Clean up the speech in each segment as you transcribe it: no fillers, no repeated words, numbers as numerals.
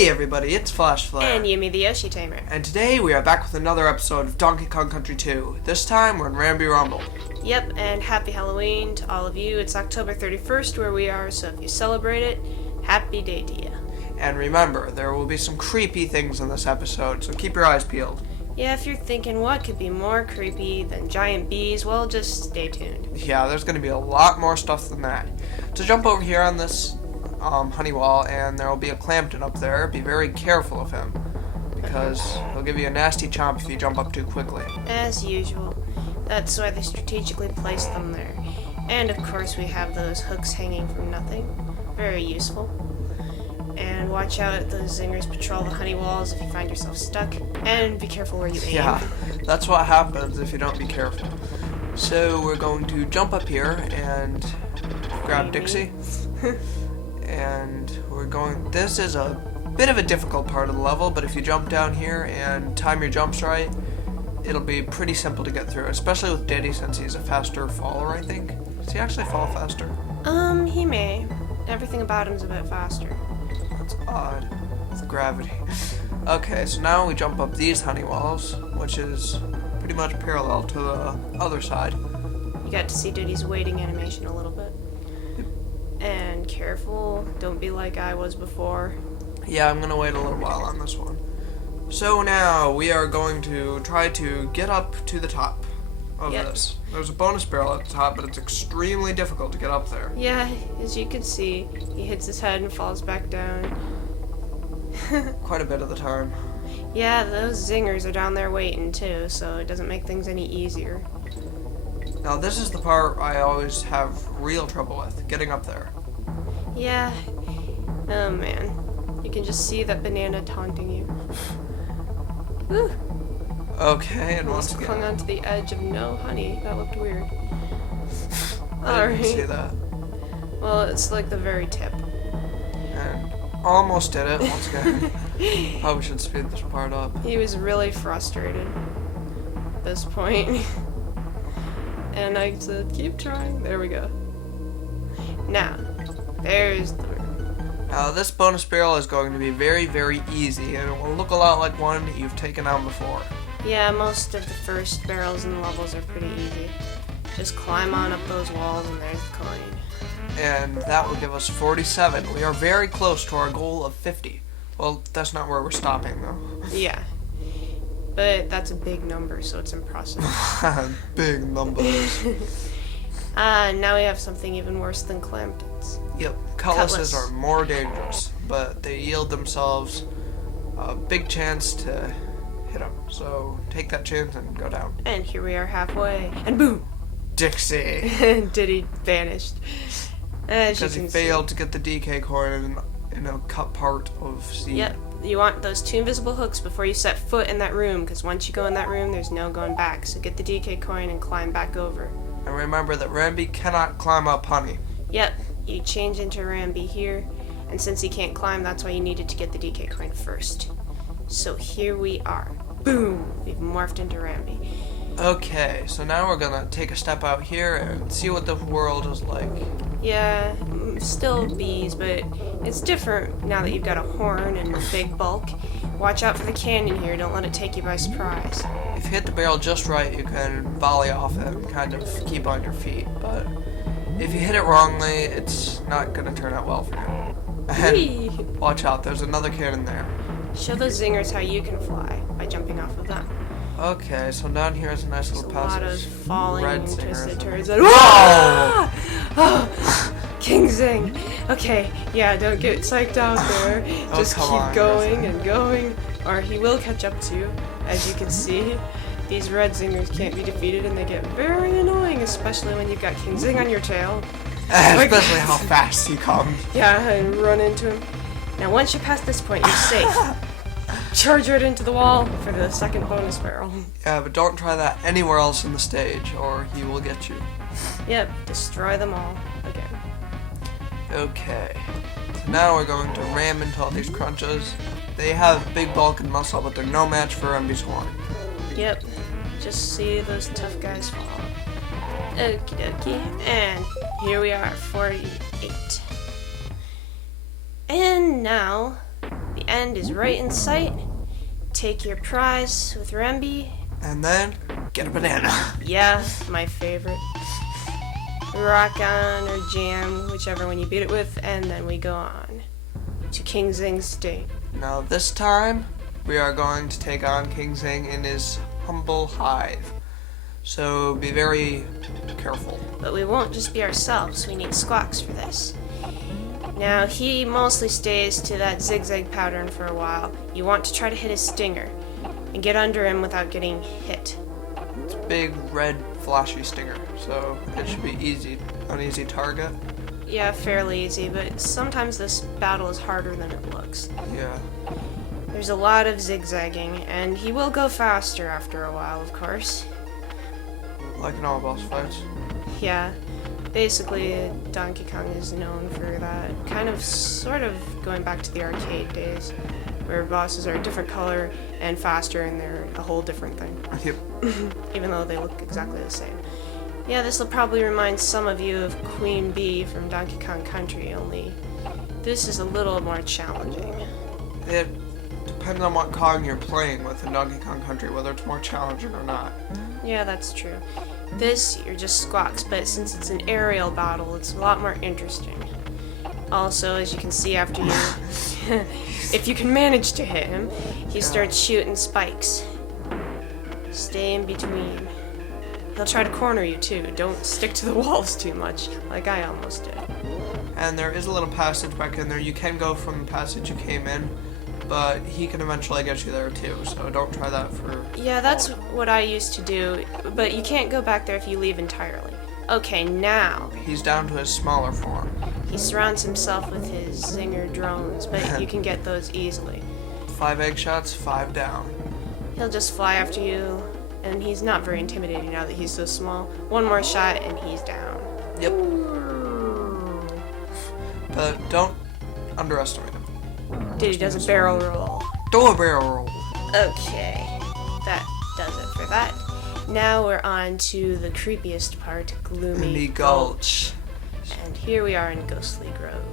Hey everybody, it's FlashFlare. And Yumi the Yoshi Tamer. And today we are back with another episode of Donkey Kong Country 2. This time we're in Ramble Ramble. Yep, and happy Halloween to all of you. It's October 31st where we are, so if you celebrate it, happy day to you. And remember, there will be some creepy things in this episode, so keep your eyes peeled. Yeah, if you're thinking what could be more creepy than giant bees, well, just stay tuned. Yeah, there's going to be a lot more stuff than that. So jump over here on this honey wall, and there will be a Clampton up there. Be very careful of him, because he'll give you a nasty chomp if you jump up too quickly. As usual. That's why they strategically placed them there. And of course we have those hooks hanging from nothing. Very useful. And watch out, those zingers patrol the honey walls if you find yourself stuck. And be careful where you aim. Yeah, that's what happens if you don't be careful. So we're going to jump up here and grab Dixie. And we're going, this is a bit of a difficult part of the level, but if you jump down here and time your jumps right, it'll be pretty simple to get through, especially with Diddy since he's a faster faller, I think. Does he actually fall faster? He may. Everything about him's a bit faster. That's odd with gravity. Okay, so now we jump up these honey walls, which is pretty much parallel to the other side. You got to see Diddy's waiting animation a little bit. And careful, don't be like I was before. Yeah, I'm gonna wait a little while on this one. So now we are going to try to get up to the top of this. There's a bonus barrel at the top, but it's extremely difficult to get up there. Yeah, as you can see, he hits his head and falls back down. Quite a bit of the time. Yeah, those zingers are down there waiting too, so it doesn't make things any easier. Now this is the part I always have real trouble with, getting up there. Yeah. Oh man. You can just see that banana taunting you. Whew. Okay, and once Almost again. clung onto the edge of no honey. That looked weird. I didn't see that. Well, it's like the very tip. And almost did it once again. Probably should speed this part up. He was really frustrated at this point. And I said, keep trying. There we go. Now, there's the room. Now this bonus barrel is going to be very, very easy, and it will look a lot like one you've taken on before. Yeah, most of the first barrels and levels are pretty easy. Just climb on up those walls and there's the coin. And that will give us 47. We are very close to our goal of 50. Well, that's not where we're stopping, though. Yeah. But that's a big number, so it's impressive. Big numbers. Now we have something even worse than Clamptons. Yep, cutlasses are more dangerous, but they yield themselves a big chance to hit them. So take that chance and go down. And here we are halfway, and boom! Dixie! And Diddy vanished. Because he failed to get the DK coin in a cut part of C. Yep. You want those two invisible hooks before you set foot in that room, because once you go in that room, there's no going back. So get the DK coin and climb back over. And remember that Ramby cannot climb up honey. Yep, you change into Ramby here, and since he can't climb, that's why you needed to get the DK coin first. So here we are. Boom! We've morphed into Ramby. Okay, so now we're gonna take a step out here and see what the world is like. Yeah, still bees, but it's different now that you've got a horn and a big bulk. Watch out for the canyon here, don't let it take you by surprise. If you hit the barrel just right, you can volley off it and kind of keep on your feet, but if you hit it wrongly, it's not gonna turn out well for you. And watch out, there's another cannon there. Show those zingers how you can fly by jumping off of them. Okay, so down here is a nice little passage. A lot of falling Red and twisted zingers. turns. And whoa! Oh, King Zing. Okay, yeah, don't get psyched out there. Just keep going and going, or he will catch up to you. As you can see, these red zingers can't be defeated, and they get very annoying, especially when you've got King Zing on your tail. Especially how fast he comes. Yeah, and run into him. Now, once you pass this point, you're safe. Charge right into the wall for the second bonus barrel. Yeah, but don't try that anywhere else in the stage, or he will get you. Yep, destroy them all again. Okay, so now we're going to ram into all these crunches. They have big bulk and muscle, but they're no match for Ramby's horn. Yep, just see those tough guys fall. Okie dokie, and here we are, 48. And now, the end is right in sight. Take your prize with Remby. And then, get a banana. Yeah, my favorite. Rock on or jam, whichever one you beat it with, and then we go on to King Zing's state. Now this time, we are going to take on King Zing in his humble hive. So be very careful. But we won't just be ourselves, we need Squawks for this. Now, he mostly stays to that zigzag pattern for a while. You want to try to hit his stinger and get under him without getting hit. It's a big, red, flashy stinger, so it should be an easy target. Yeah, fairly easy, but sometimes this battle is harder than it looks. Yeah. There's a lot of zigzagging, and he will go faster after a while, of course. Like in all boss fights. Yeah. Basically, Donkey Kong is known for that. Kind of, sort of going back to the arcade days, where bosses are a different color and faster, and they're a whole different thing. Yep. Even though they look exactly the same. Yeah, this will probably remind some of you of Queen Bee from Donkey Kong Country, only this is a little more challenging. It depends on what Kong you're playing with in Donkey Kong Country, whether it's more challenging or not. Yeah, that's true. This, you're just Squawks, but since it's an aerial battle, it's a lot more interesting. Also, as you can see after you... if you can manage to hit him, he starts shooting spikes. Stay in between. He'll try to corner you, too. Don't stick to the walls too much, like I almost did. And there is a little passage back in there. You can go from the passage you came in, but he can eventually get you there too, so don't try that for... Yeah, that's what I used to do, but you can't go back there if you leave entirely. Okay, now. He's down to his smaller form. He surrounds himself with his zinger drones, but you can get those easily. 5 egg shots, 5 down. He'll just fly after you, and he's not very intimidating now that he's so small. One more shot, and he's down. Yep. But don't underestimate him. Dude, he does a barrel roll. Do a barrel roll. Okay, that does it for that. Now we're on to the creepiest part, Gloomy Gulch. And here we are in Ghostly Grove.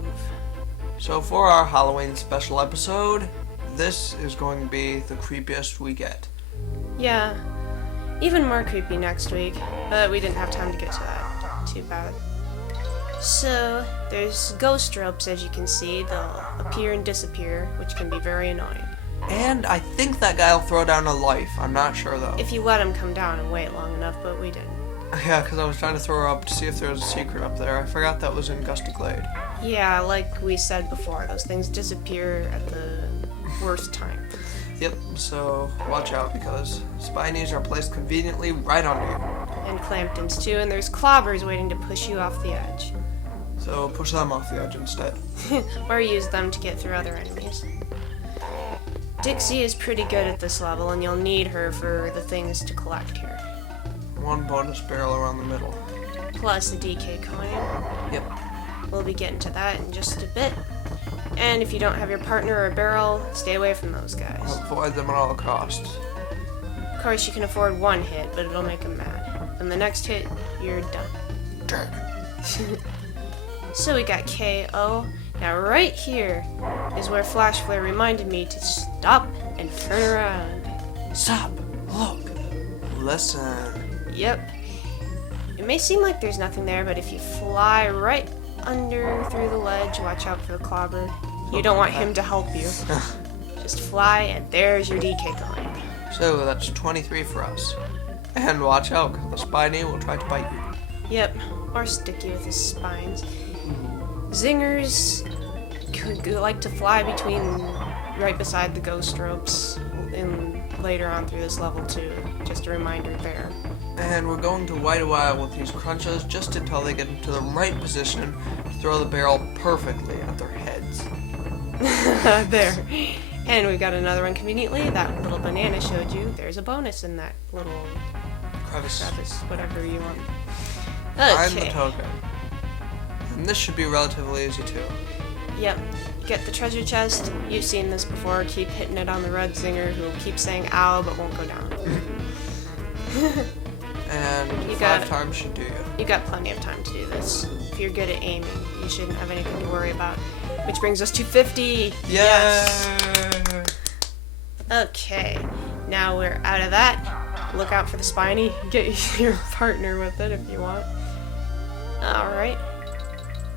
So for our Halloween special episode, this is going to be the creepiest we get. Yeah, even more creepy next week, but we didn't have time to get to that. Too bad. So, there's ghost ropes, as you can see. They'll appear and disappear, which can be very annoying. And I think that guy will throw down a life. I'm not sure, though. If you let him come down and wait long enough, but we didn't. Yeah, because I was trying to throw her up to see if there was a secret up there. I forgot that was in Gusty Glade. Yeah, like we said before, those things disappear at the worst time. Yep, so watch out, because spinies are placed conveniently right under you. And Clamptons, too, and there's clobbers waiting to push you off the edge. So push them off the edge instead. Or use them to get through other enemies. Dixie is pretty good at this level, and you'll need her for the things to collect here. 1 bonus barrel around the middle. Plus a DK coin. Yep. We'll be getting to that in just a bit. And if you don't have your partner or a barrel, stay away from those guys. Avoid them at all costs. Of course, you can afford 1 hit, but it'll make them mad. And the next hit, you're done. Darn. So we got KO. Now right here is where FlashFlare reminded me to stop and turn around. Stop. Look. Listen. Yep. It may seem like there's nothing there, but if you fly right under through the ledge, watch out for the clobber. You don't want him to help you. Just fly, and there's your DK coin. So that's 23 for us. And watch out, because the spiny will try to bite you. Yep, or stick you with his spines. Zingers could like to fly between right beside the ghost ropes and later on through this level too. Just a reminder there. And we're going to wait a while with these crunches just until they get into the right position to throw the barrel perfectly at their heads. There. And we got another one conveniently. That little banana showed you. There's a bonus in that little Crevice. whatever you want. I'm the Okay. token. And this should be relatively easy too. Yep. Get the treasure chest. You've seen this before. Keep hitting it on the red zinger who will keep saying ow but won't go down. And You 5 got it. times should do you. You got plenty of time to do this. If you're good at aiming, you shouldn't have anything to worry about. Which brings us to 50. Yes! Okay, now we're out of that. Look out for the spiny. Get your partner with it if you want. Alright.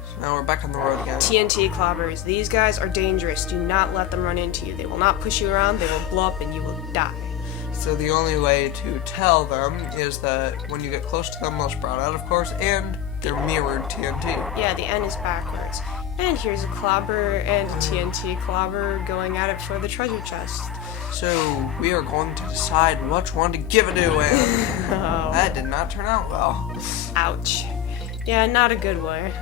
So now we're back on the road again. TNT clobbers. These guys are dangerous. Do not let them run into you. They will not push you around. They will blow up and you will die. So the only way to tell them is that when you get close to them, they'll sprout out, of course, and they're mirrored TNT. Yeah, the N is backwards. And here's a clobber and a TNT clobber going at it for the treasure chest. So we are going to decide which one to give it to, and that did not turn out well. Ouch. Yeah, not a good way.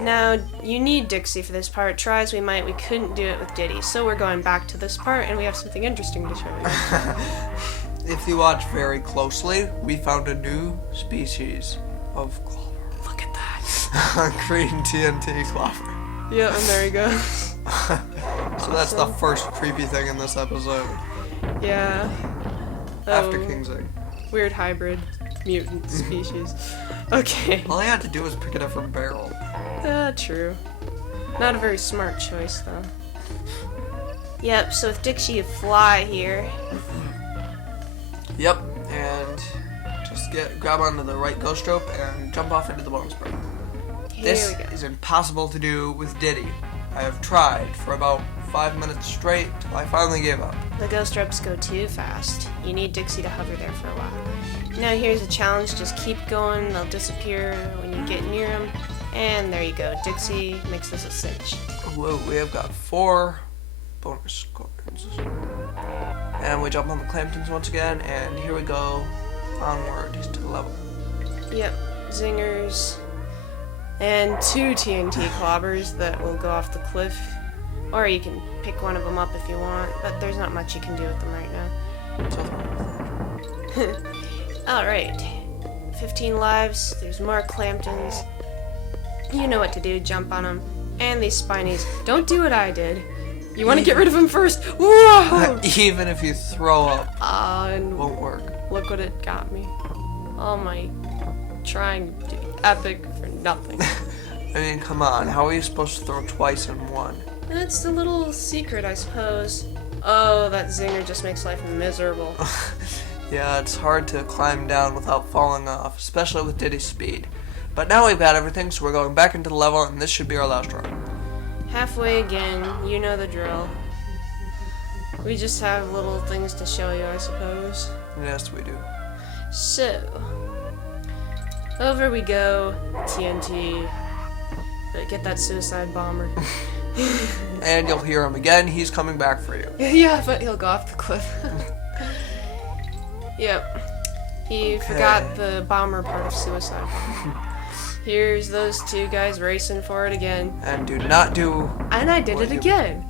Now, you need Dixie for this part. Try as we might, we couldn't do it with Diddy. So we're going back to this part, and we have something interesting to show you. If you watch very closely, we found a new species of clobber. Look at that. Green TNT clobber. Yeah, and there he goes. So that's the first creepy thing in this episode. Yeah. After King Zing. Weird hybrid mutant species. Okay. All I had to do was pick it up from barrel. True. Not a very smart choice, though. Yep, so with Dixie you fly here. Yep, and just grab onto the right ghost rope and jump off into the bonus part. This is impossible to do with Diddy. I have tried for about 5 minutes straight till I finally gave up. The ghost ropes go too fast. You need Dixie to hover there for a while. Now here's a challenge. Just keep going. They'll disappear when you get near them. And there you go. Dixie makes this a cinch. Whoa, we have got 4 bonus coins. And we jump on the Clamptons once again, and here we go onward to the level. Yep, zingers. And 2 TNT clobbers that will go off the cliff. Or you can pick one of them up if you want, but there's not much you can do with them right now. Alright. 15 lives. There's more Clamptons. You know what to do. Jump on them. And these spinies. Don't do what I did. You want to get rid of them first. Whoa! Even if you throw up, and it won't work. Look what it got me. Oh my. Trying to do epic for nothing. I mean, come on. How are you supposed to throw twice in one? That's the little secret, I suppose. Oh, that zinger just makes life miserable. Yeah, it's hard to climb down without falling off, especially with Diddy's speed. But now we've got everything, so we're going back into the level, and this should be our last run. Halfway again, you know the drill. We just have little things to show you, I suppose. Yes, we do. So, over we go, TNT. But get that suicide bomber. And you'll hear him again, he's coming back for you. Yeah, but he'll go off the cliff. Yep. He forgot the bomber part of suicide bomber. Here's those 2 guys racing for it again. And do not do... And I did it again.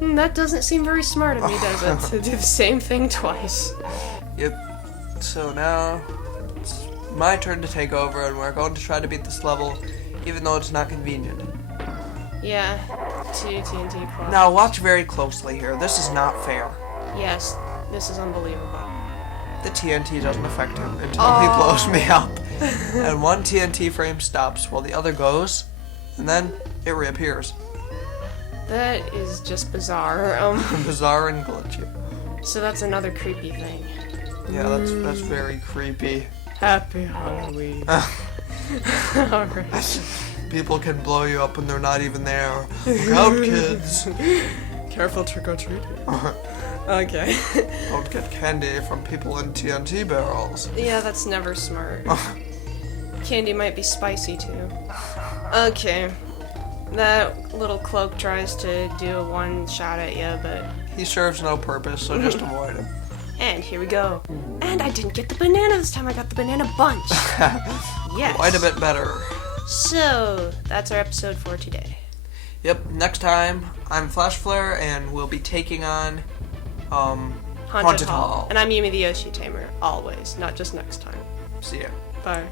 That doesn't seem very smart of me, does it? To do the same thing twice. Yep. So now, it's my turn to take over, and we're going to try to beat this level, even though it's not convenient. Yeah, 2 TNT clobbers. Now watch very closely here. This is not fair. Yes, this is unbelievable. The TNT doesn't affect him until he blows me up. And one TNT frame stops while the other goes, and then it reappears. That is just bizarre. Bizarre and glitchy. So that's another creepy thing. Yeah, that's very creepy. Happy Halloween. Alright. People can blow you up when they're not even there. Look out, kids. Careful trick-or-treating. Okay. Don't get candy from people in TNT barrels. Yeah, that's never smart. Candy might be spicy, too. Okay. That little cloak tries to do a one-shot at you, but... He serves no purpose, so just avoid him. And here we go. And I didn't get the banana this time, I got the banana bunch. Yes. Quite a bit better. So, that's our episode for today. Yep, next time, I'm FlashFlare, and we'll be taking on, Haunted Hall. And I'm Yumi the Yoshi Tamer, always, not just next time. See ya. Bye.